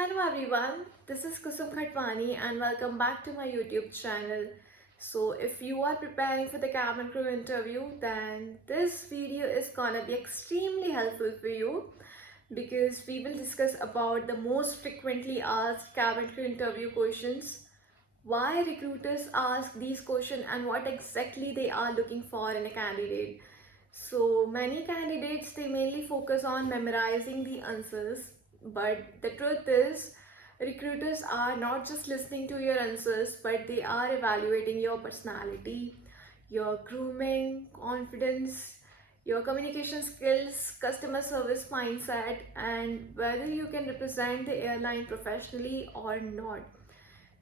Hello everyone, this is Kusum Khatwani and welcome back to my YouTube channel. So if you are preparing for the cabin crew interview, then this video is gonna be extremely helpful for you because we will discuss about the most frequently asked cabin crew interview questions, why recruiters ask these questions and what exactly they are looking for in a candidate. So many candidates they mainly focus on memorizing the answers, but the truth is recruiters are not just listening to your answers, but they are evaluating your personality, your grooming, confidence, your communication skills, customer service mindset, and whether you can represent the airline professionally or not.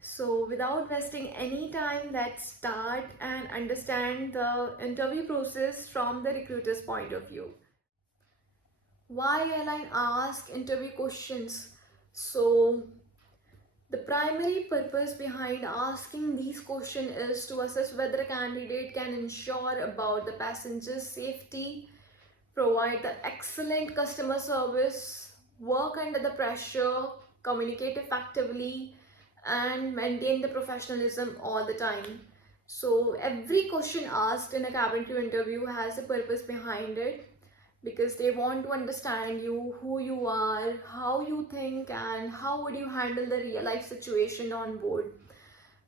So, without wasting any time, let's start and understand the interview process from the recruiter's point of view. Why airline ask interview questions? So, the primary purpose behind asking these questions is to assess whether a candidate can ensure about the passenger's safety, provide the excellent customer service, work under the pressure, communicate effectively, and maintain the professionalism all the time. So every question asked in a cabin crew interview has a purpose behind it because they want to understand you, who you are, how you think, and how would you handle the real life situation on board.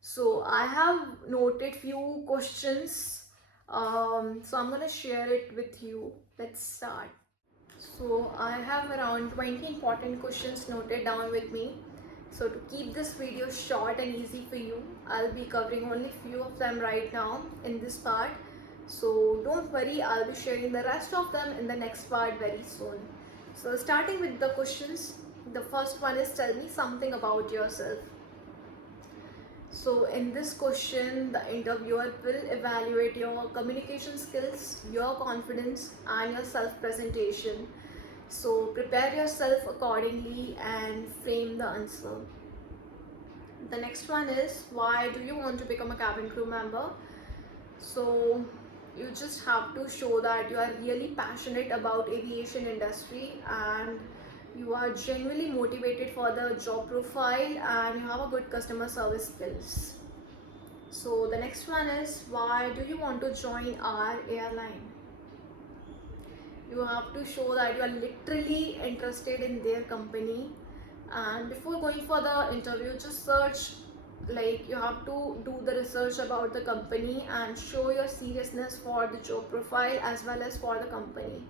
So I have noted few questions. So I'm gonna share it with you. Let's start. So I have around 20 important questions noted down with me. So to keep this video short and easy for you, I'll be covering only few of them right now in this part. So don't worry, I'll be sharing the rest of them in the next part very soon. So starting with the questions, the first one is tell me something about yourself. So in this question, the interviewer will evaluate your communication skills, your confidence, and your self-presentation. So prepare yourself accordingly and frame the answer. The next one is why do you want to become a cabin crew member? So you just have to show that you are really passionate about aviation industry and you are genuinely motivated for the job profile and you have a good customer service skills. So the next one is why do you want to join our airline? You have to show that you are literally interested in their company, and before going for the interview just search, like you have to do the research about the company and show your seriousness for the job profile as well as for the company.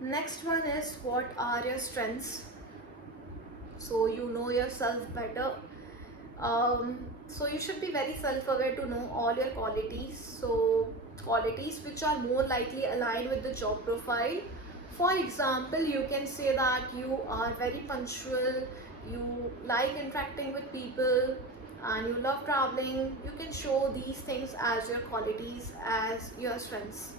Next one is what are your strengths? So you know yourself better. So you should be very self-aware to know all your qualities. So qualities which are more likely aligned with the job profile. For example, you can say that you are very punctual, you like interacting with people, and you love traveling. You can show these things as your qualities, as your strengths.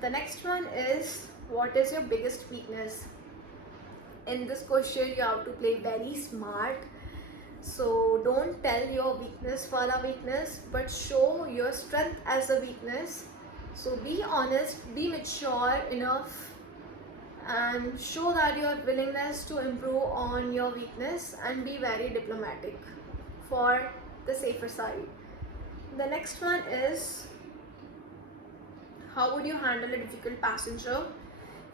The next one is what is your biggest weakness? In this question, you have to play very smart. So don't tell your weakness for a weakness, but show your strength as a weakness. So be honest, be mature enough, and show that your willingness to improve on your weakness and be very diplomatic for the safer side. The next one is how would you handle a difficult passenger?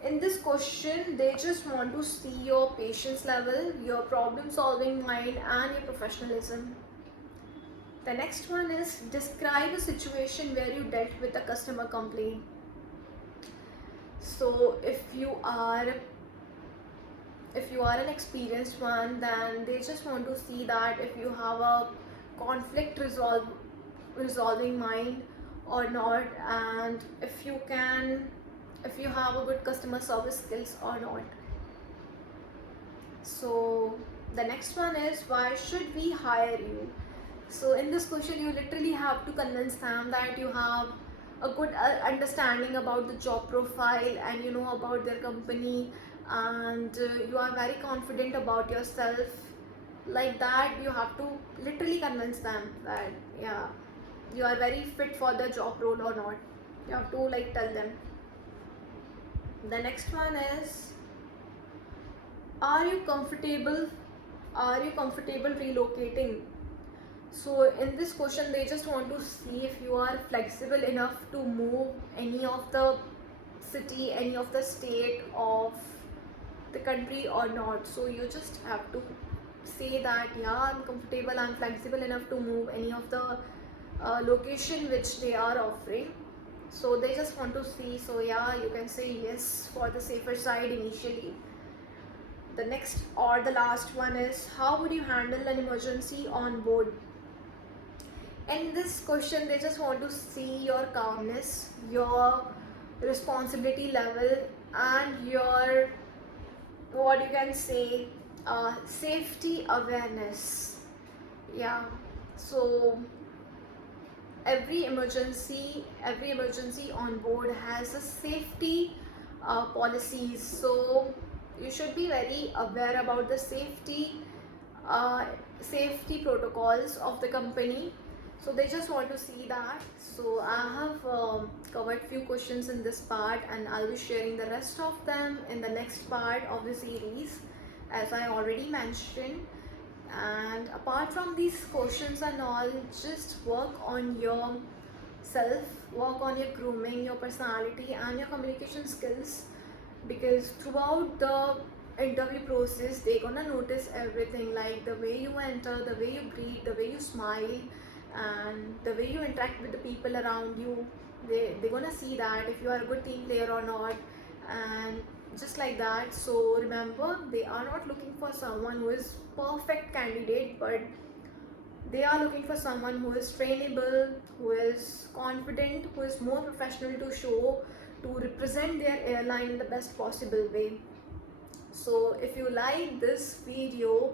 In this question, they just want to see your patience level, your problem solving mind, and your professionalism. The next one is describe a situation where you dealt with a customer complaint. So if you are an experienced one, then they just want to see that if you have a resolving mind or not, and if you have a good customer service skills or not. So the next one is why should we hire you? So in this question, you literally have to convince them that you have a good understanding about the job profile and you know about their company, and you are very confident about yourself. Like that, you have to literally convince them that yeah, you are very fit for the job role or not. You have to like tell them. The next one is Are you comfortable? Are you comfortable relocating? So in this question they just want to see if you are flexible enough to move any of the city, any of the state of the country or not. So you just have to say that yeah, I'm comfortable, I'm flexible enough to move any of the location which they are offering. So they just want to see, so yeah, you can say yes for the safer side initially. The next or the last one is, how would you handle an emergency on board? In this question they just want to see your calmness, your responsibility level, and your, what you can say, safety awareness. Yeah. So every emergency on board has a safety policies, so you should be very aware about the uh, safety protocols of the company. So they just want to see that. So I have covered few questions in this part, and I'll be sharing the rest of them in the next part of the series, as I already mentioned. And apart from these questions and all, just work on your self, work on your grooming, your personality and your communication skills, because throughout the interview process they're gonna notice everything, like the way you enter, the way you greet, the way you smile, and the way you interact with the people around you. They're gonna see that if you are a good team player or not, and just like that. So remember, they are not looking for someone who is perfect candidate, but they are looking for someone who is trainable, who is confident, who is more professional to show, to represent their airline in the best possible way. So if you like this video,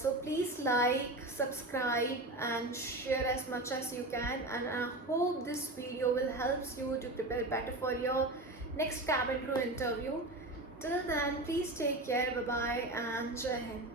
so please like, subscribe and share as much as you can, and I hope this video will help you to prepare better for your next cabin crew interview. Till then, please take care, bye bye and Jai Hind.